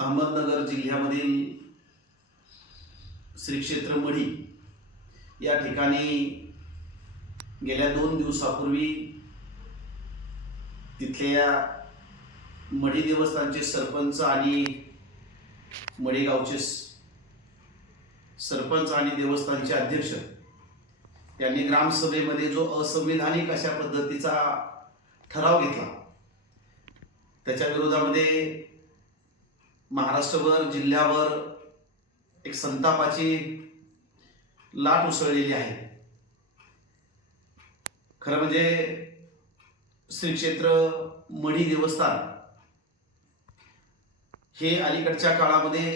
अहमदनगर जिल्ह्यामधील श्री क्षेत्र मढी या ठिकाणी गेल्या दोन दिवसापूर्वी तिथल्या मढी देवस्थानचे सरपंच आणि मढी गावचे सरपंच आणि देवस्थानचे अध्यक्ष यांनी ग्रामसभेमध्ये जो असंविधानिक अशा पद्धतीचा ठराव घेतला त्याच्या विरोधामध्ये महाराष्ट्रभर जिल्ह्यावर एक संतापाची लाट उसळलेली आहे खरं म्हणजे श्री क्षेत्र मढी देवस्थान हे अलीकडच्या काळामध्ये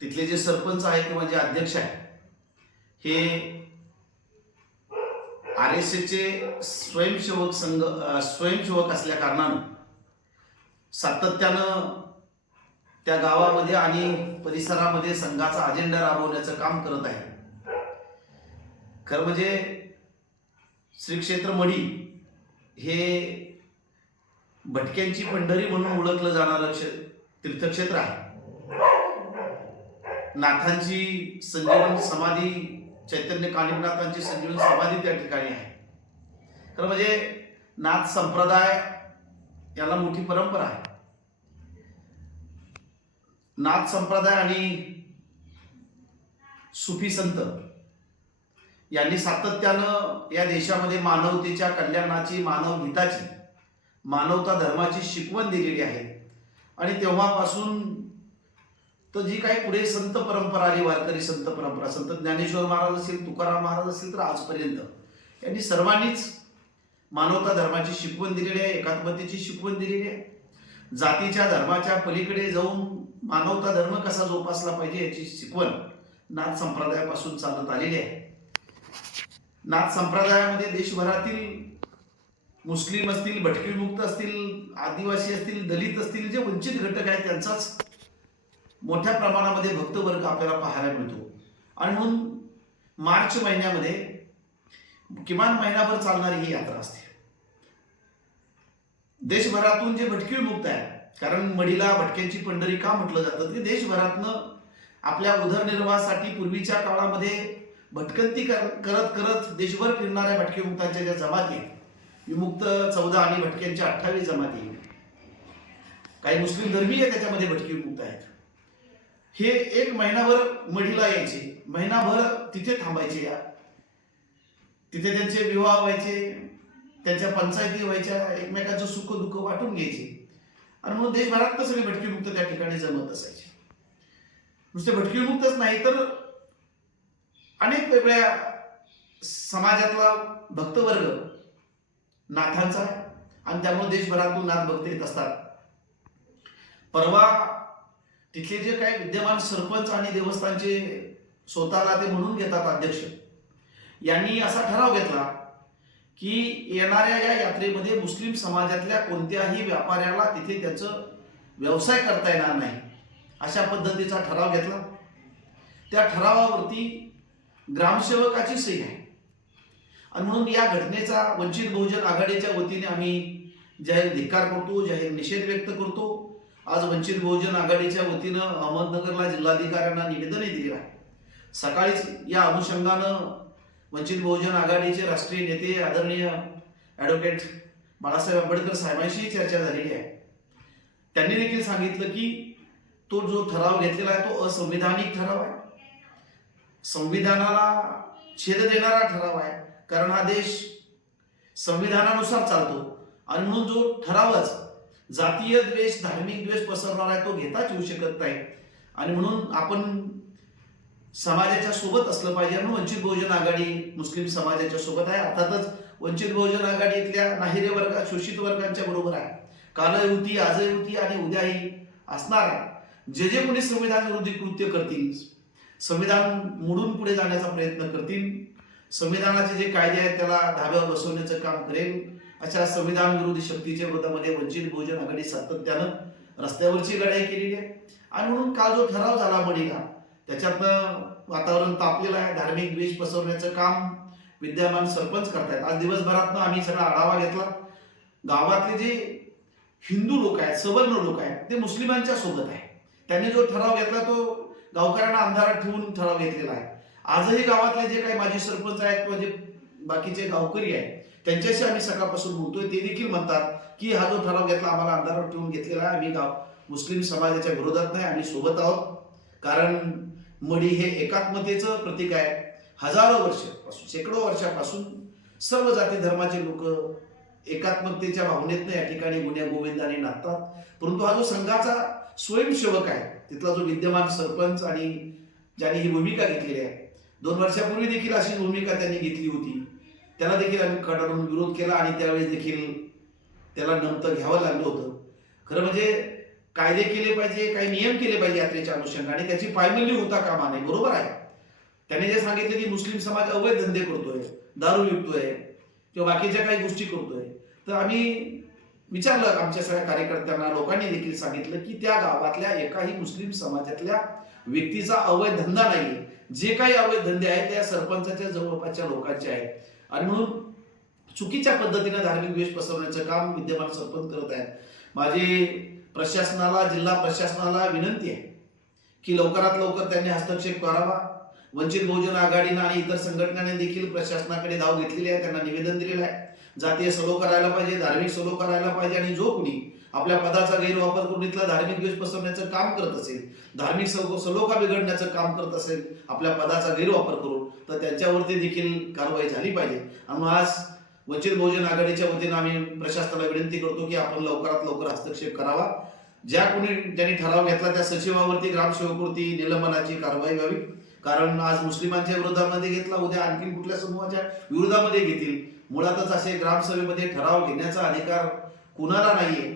तिथले जे सरपंच आहे किंवा जे अध्यक्ष आहे हे आर एस एसचे स्वयंसेवक संघ स्वयंसेवक असल्या कारणानं सातत्यानं त्या गावामध्ये आणि परिसरामध्ये संघाचा अजेंडा राबवण्याचं काम करत आहे खरं म्हणजे श्री क्षेत्र मढी हे भटक्यांची पंढरी म्हणून ओळखलं जाणारं क्षेत्र तीर्थक्षेत्र आहे नाथांची संजीवन समाधी चैतन्य कानिमनाथांची संजीवन समाधी त्या ठिकाणी आहे खरं म्हणजे नाथ संप्रदाय याला मोठी परंपरा आहे नाथ संप्रदाय आणि सुफी संत यांनी सातत्यानं या देशामध्ये मानवतेच्या कल्याणाची मानव हिताची मानवता धर्माची शिकवण दिलेली आहे आणि तेव्हापासून तर जी काही पुढे संत परंपरा आली वारकरी संत परंपरा संत ज्ञानेश्वर महाराज असेल तुकाराम महाराज असेल तर आजपर्यंत यांनी सर्वांनीच मानवता धर्माची शिकवण दिलेली आहे एकात्मतेची शिकवण दिलेली आहे जातीच्या धर्माच्या पलीकडे जाऊन मानवता धर्म कसा जोपासला पाहिजे याची शिकवण नाथ संप्रदायापासून चालत आलेली आहे नाथ संप्रदायामध्ये देशभरातील मुस्लिम असतील भटकीमुक्त असतील आदिवासी असतील दलित असतील जे वंचित घटक आहेत त्यांचाच मोठ्या प्रमाणामध्ये भक्तवर्ग आपल्याला पाहायला मिळतो आणि म्हणून मार्च महिन्यामध्ये किमान महिनाभर चालणारी ही यात्रा असते देशभरातून जे भटकीळ मुक्त आहेत कारण मडीला भटक्यांची पंढरी का म्हटलं जातं की देशभरातनं आपल्या उदरनिर्वाहासाठी पूर्वीच्या काळामध्ये भटकंती करत करत देशभर फिरणाऱ्या भटके मुक्तांच्या ज्या जमाती विमुक्त चौदा आणि भटक्यांच्या अठ्ठावीस जमाती काही मुस्लिम आहे त्याच्यामध्ये भटके मुक्त आहेत हे एक महिनाभर मढीला यायचे महिनाभर तिथे थांबायचे या तिथे त्यांचे विवाह व्हायचे त्यांच्या पंचायती व्हायच्या एकमेकांचं सुख दुःख वाटून घ्यायचे आणि म्हणून देशभरात सगळे भटकीमुक्त त्या ठिकाणी जमत असायचे नुसते भटकीमुक्तच नाही तर अनेक वेगळ्या समाजातला भक्तवर्ग नाथांचा आहे आणि त्यामुळे देशभरातून नाथ भक्त येत असतात परवा तिथले जे काही विद्यमान सरपंच आणि देवस्थानचे स्वतःला ते म्हणून घेतात अध्यक्ष यांनी असा ठराव घेतला की येणाऱ्या या यात्रेमध्ये मुस्लिम समाजातल्या कोणत्याही व्यापाऱ्याला तिथे त्याचं व्यवसाय करता येणार नाही अशा पद्धतीचा ठराव घेतला त्या ठरावावरती ग्रामसेवकाची सही आहे आणि म्हणून या घटनेचा वंचित बहुजन आघाडीच्या वतीने आम्ही जाहीर धिक्कार करतो जाहीर निषेध व्यक्त करतो आज वंचित बहुजन आघाडीच्या वतीनं अहमदनगरला जिल्हाधिकाऱ्यांना निवेदनही दिले आहे सकाळीच या अनुषंगानं वंचित बहुजन आघाडीचे राष्ट्रीय नेते आदरणीय ऍडव्होकेट बाळासाहेब आंबेडकर साहेबांशी चर्चा झालेली आहे त्यांनी देखील सांगितलं की तो जो ठराव घेतलेला आहे तो असंविधानिक ठराव आहे संविधानाला छेद देणारा ठराव आहे कारण हा देश संविधानानुसार चालतो आणि म्हणून जो ठरावच जातीय द्वेष धार्मिक द्वेष पसरणार आहे तो घेताच येऊ शकत नाही आणि म्हणून आपण समाजाच्या सोबत असलं पाहिजे म्हणून वंचित बहुजन आघाडी मुस्लिम समाजाच्या सोबत आहे अर्थातच वंचित बहुजन आघाडीतल्या नाहिरे वर्ग शोषित वर्गांच्या बरोबर आहे काल होती आजही होती आणि उद्याही असणार आहे जे जे कोणी संविधान विरोधी कृत्य करतील संविधान मोडून पुढे जाण्याचा प्रयत्न करतील संविधानाचे जे कायदे आहेत त्याला धाब्यावर बसवण्याचं काम करेल अशा संविधान विरोधी शक्तीच्या विरोधामध्ये वंचित बहुजन आघाडी सातत्यानं रस्त्यावरची लढाई केलेली आहे आणि म्हणून काल जो ठराव झाला मणिका त्याच्यातनं वातावरण तापलेलं आहे धार्मिक द्वेष पसरवण्याचं काम विद्यमान सरपंच करतायत आज दिवसभरात आम्ही सगळा आढावा घेतला गावातले जे हिंदू लोक आहेत सवर्ण लोक आहेत ते मुस्लिमांच्या सोबत आहे त्यांनी जो ठराव घेतला तो गावकऱ्यांना अंधारात ठेवून ठराव घेतलेला आहे आजही गावातले जे काही माजी सरपंच आहेत किंवा जे बाकीचे गावकरी आहेत त्यांच्याशी आम्ही सकाळपासून बोलतोय ते देखील म्हणतात की हा जो ठराव घेतला आम्हाला अंधारात ठेवून घेतलेला आहे आम्ही गाव मुस्लिम समाजाच्या विरोधात नाही आम्ही सोबत आहोत कारण मडी हे एकात्मतेचं प्रतीक आहे हजारो वर्षापासून शेकडो वर्षापासून सर्व जाती धर्माचे लोक एकात्मतेच्या भावनेतनं या ठिकाणी गुन्ह्या गोविंदाने नाचतात परंतु हा जो संघाचा स्वयंसेवक आहे तिथला जो विद्यमान सरपंच आणि ज्यांनी ही भूमिका घेतलेली आहे दोन वर्षापूर्वी देखील अशी भूमिका त्यांनी घेतली होती त्याला देखील आम्ही कडाडून विरोध केला आणि त्यावेळेस देखील त्याला नमतं घ्यावं लागलं होतं खरं म्हणजे कायदे केले पाहिजे काही नियम केले पाहिजे यात्रेच्या अनुषंगाने त्याची पायमल्ली होता कामा नाही बरोबर आहे त्याने जे सांगितले की मुस्लिम समाज अवैध धंदे करतोय दारू विकतोय किंवा बाकीच्या काही गोष्टी करतोय तर आम्ही विचारलं आमच्या सगळ्या कार्यकर्त्यांना लोकांनी देखील सांगितलं की त्या गावातल्या एकाही मुस्लिम समाजातल्या व्यक्तीचा अवैध धंदा नाही जे काही अवैध धंदे आहेत त्या सरपंचाच्या जवळपासच्या लोकांचे आहेत आणि म्हणून चुकीच्या पद्धतीने धार्मिक द्वेष पसरवण्याचं काम विद्यमान सरपंच करत आहेत माझे प्रशासनाला जिल्हा प्रशासनाला विनंती आहे की लवकरात लवकर त्यांनी हस्तक्षेप करावा वंचित बहुजन आघाडीनं आणि इतर संघटनांनी देखील प्रशासनाकडे धाव घेतलेली आहे त्यांना निवेदन दिलेलं आहे जातीय सलो करायला पाहिजे धार्मिक सलो करायला पाहिजे आणि जो कोणी आपल्या पदाचा गैरवापर करून इथला धार्मिक द्वेष पसरण्याचं काम करत असेल धार्मिक सलो सलोखा बिघडण्याचं काम करत असेल आपल्या पदाचा गैरवापर करून तर त्यांच्यावरती देखील कारवाई झाली पाहिजे आणि आज वंचित बहुजन आघाडीच्या वतीनं आम्ही प्रशासनाला विनंती करतो की आपण लवकरात लवकर हस्तक्षेप करावा ज्या कोणी ज्यांनी ठराव घेतला त्या सचिवावरती ग्रामसेवकवरती निलंबनाची कारवाई व्हावी कारण आज मुस्लिमांच्या विरोधामध्ये घेतला उद्या आणखी कुठल्या समूहाच्या विरोधामध्ये घेतील मुळातच असे ग्रामसभेमध्ये ठराव घेण्याचा अधिकार कुणाला नाहीये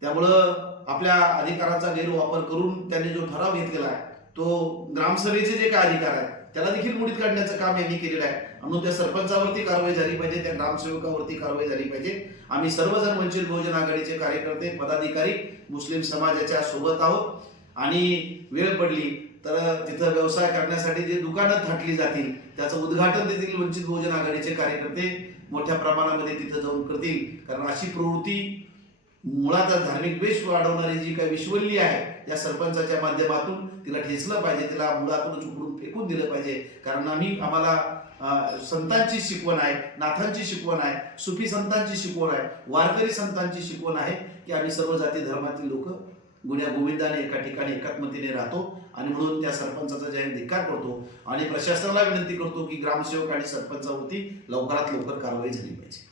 त्यामुळं आपल्या अधिकाराचा गैरवापर करून त्यांनी जो ठराव घेतलेला आहे तो ग्रामसभेचे जे काय अधिकार आहेत त्याला देखील मुडीत काढण्याचं काम यांनी केलेलं आहे म्हणून त्या सरपंचावरती कारवाई झाली पाहिजे त्या ग्रामसेवकावरती कारवाई झाली पाहिजे आम्ही सर्वजण वंचित बहुजन आघाडीचे कार्यकर्ते पदाधिकारी मुस्लिम समाजाच्या सोबत आहोत आणि वेळ पडली तर तिथं व्यवसाय करण्यासाठी जे दुकानं थाटली जातील त्याचं उद्घाटन देखील वंचित बहुजन आघाडीचे कार्यकर्ते मोठ्या प्रमाणामध्ये तिथं जाऊन करतील कारण अशी प्रवृत्ती मुळात धार्मिक द्वेष वाढवणारी जी काही विश्वल्ली आहे त्या सरपंचाच्या माध्यमातून तिला ठेचलं पाहिजे तिला मुळातून टिकून दिलं पाहिजे कारण आम्ही आम्हाला संतांची शिकवण आहे नाथांची शिकवण आहे सुफी संतांची शिकवण आहे वारकरी संतांची शिकवण आहे की आम्ही सर्व जाती धर्मातील लोक गुण्या गोविंदाने एका ठिकाणी एकात्मतेने राहतो आणि म्हणून त्या सरपंचाचा जाहीर धिक्कार करतो आणि प्रशासनाला विनंती करतो की ग्रामसेवक आणि सरपंचावरती लवकरात लवकर कारवाई झाली पाहिजे